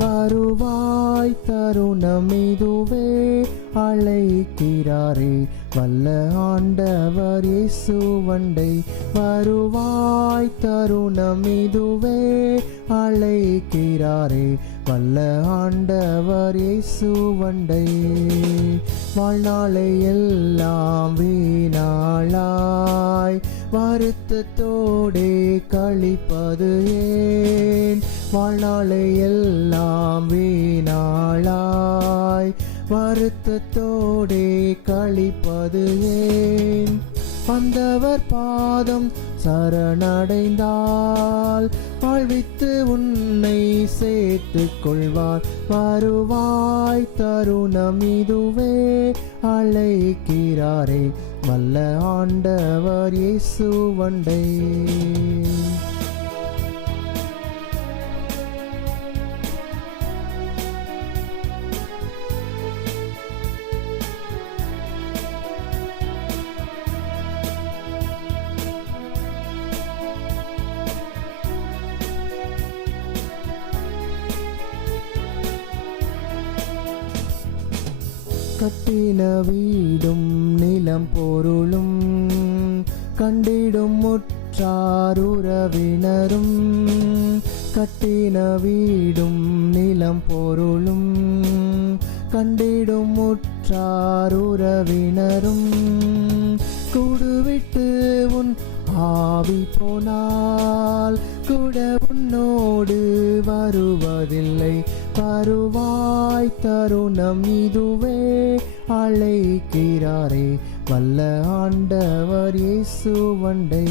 வருவாய் தருணம் இதுவே அழைக்கிறாரே வல்ல ஆண்டவர் இயேசுவண்டை. வருவாய் தருணம் இதுவே அழைக்கிறாரே வல்ல ஆண்டவர் இயேசுவண்டை. வாழ்நாளை எல்லாம் வீணாளாய் வருத்தத்தோடே கழிப்பது ஏன்? வாழ்நாளை எல்லாம் வீணாளாய் வருத்தத்தோடே கழிப்பது ஏன்? வந்தவர் பாதம் சரணடைந்தால் வாழ்வித்து உன்னை சேர்த்துக் கொள்வார். வருவாய் தருணம் இதுவே அழைக்கிறாரே வல்ல ஆண்டவர் இயேசுவண்டை. கட்டின வீடும் நிலம் பொருளும் கண்டிடும் முற்றார் உறவினரும். கட்டின வீடும் நிலம் பொருளும் கண்டிடும் முற்றார் உறவினரும். கூடுவிட்டு உன் ஆவி போனால் கூட உன்னோடு வருவதில்லை. வருவாய் தருணம் இதுவே அழைக்கிறாரே வல்ல ஆண்டவர் இயேசுவண்டை.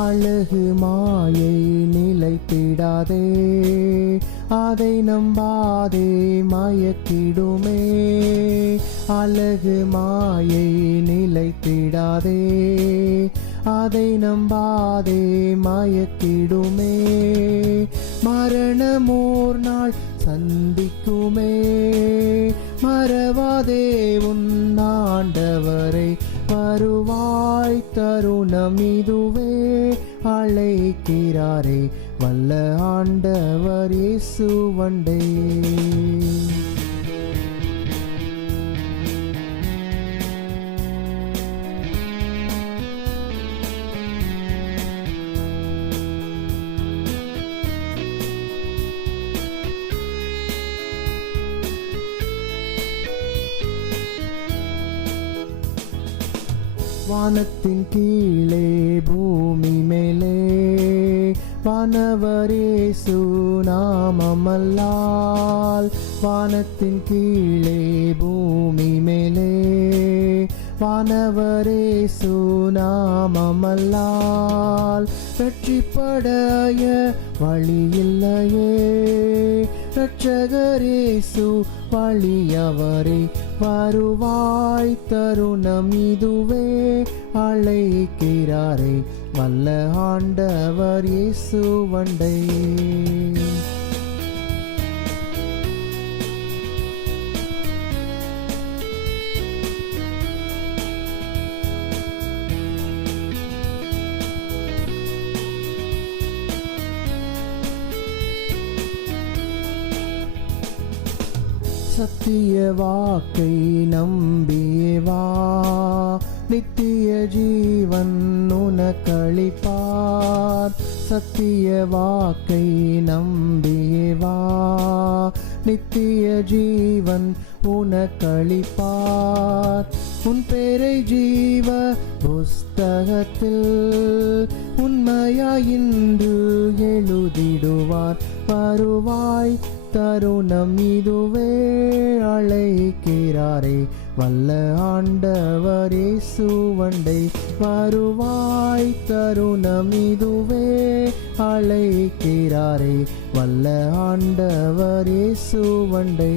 அழகு மாயை நிலைத்திடாதே, அதை நம்பாதே மயக்கிடுமே. அழகு மாயை நிலைத்திடாதே, அதை நம்பாதே மயக்கிடுமே. மரணமோர் நாள் சந்திக்குமே, மறவாதே உன் ஆண்டவரை. வருவாய் தருணம் இதுவே அழைக்கிறாரே வல்ல ஆண்டவர் இயேசுவண்டை. வானத்தின் கீழே பூமி மேலே வானவர் இயேசு நாமமல்லால். வானத்தின் கீழே பூமி மேலே வானவர் இயேசு நாமமல்லால். வெற்றி படைய வழியில்லையே, இரட்சகர் இயேசு வழியவரே. வருவாய் தருணம் இதுவே அழைக்கிறாரே வல்ல ஆண்டவர் இயேசுவண்டை. சத்திய வாக்கை நம்பியே வா, நித்திய ஜீவன் உனக்களிப்பார். சத்திய வாக்கை நம்பியே வா, நித்திய ஜீவன் உனக்களிப்பார். உன் பேரை ஜீவ புஸ்தகத்தில் உண்மையாய் இன்று எழுதிடுவார். வருவாய் தருணம் இதுவே அழைக்கிறாரே வல்ல ஆண்டவர் இயேசுவண்டை. வருவாய் தருணம் இதுவே அழைக்கிறாரே வல்ல ஆண்டவர் இயேசுவண்டை.